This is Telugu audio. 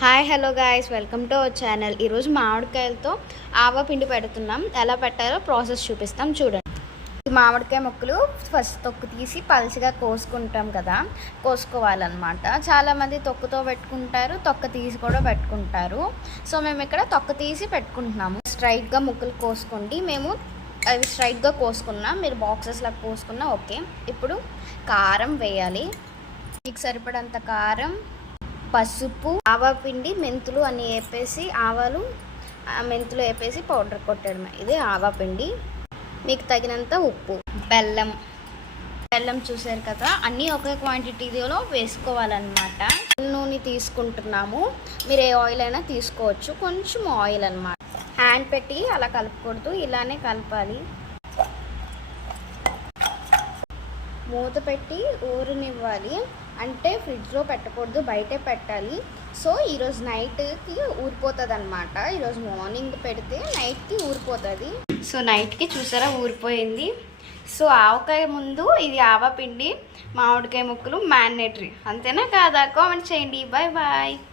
Hi hello guys, welcome to our channel. ఈరోజు మామిడికాయలతో ఆవా పిండి పెడుతున్నాం. ఎలా పెట్టాలో ప్రాసెస్ చూపిస్తాం చూడండి. ఈ మామిడికాయ ముక్కలు ఫస్ట్ తొక్కు తీసి పలుచగా కోసుకుంటాం కదా, కోసుకోవాలన్నమాట. చాలామంది తొక్కుతో పెట్టుకుంటారు, తొక్క తీసి కూడా పెట్టుకుంటారు. సో మేము ఇక్కడ తొక్క తీసి పెట్టుకుంటున్నాము. స్ట్రైట్గా ముక్కలు కోసుకోండి. మేము అవి స్ట్రైట్గా కోసుకున్నాం, మీరు బాక్సెస్లా కోసుకున్నా ఓకే. ఇప్పుడు కారం వేయాలి, మీకు సరిపడంత కారం, పసుపు, ఆవాపిండి, మెంతులు అన్నీ వేపేసి, ఆవాలు మెంతులు వేపేసి పౌడర్ కొట్టడమే. ఇది ఆవాపిండి. మీకు తగినంత ఉప్పు, బెల్లం చూసారు కదా, అన్నీ ఒకే క్వాంటిటీలో వేసుకోవాలన్నమాట. నూనె తీసుకుంటున్నాము, మీరు ఏ ఆయిల్ అయినా తీసుకోవచ్చు. కొంచెం ఆయిల్ అన్నమాట. హ్యాండ్ పెట్టి అలా కలపకూడదు, ఇలానే కలపాలి. మూత పెట్టి ఊరనివ్వాలి, అంటే ఫ్రిడ్జ్లో పెట్టకూడదు, బయటే పెట్టాలి. సో ఈరోజు నైట్కి ఊరిపోతుంది అనమాట. ఈరోజు మార్నింగ్ పెడితే నైట్కి ఊరిపోతుంది. సో నైట్కి చూసారా ఊరిపోయింది. సో ఆవకాయ ముందు ఇది ఆవపిండి, మామిడికాయ ముక్కలు మ్యాండేటరీ. అంతేనా కాదా? కామెంట్ చేయండి. Bye bye.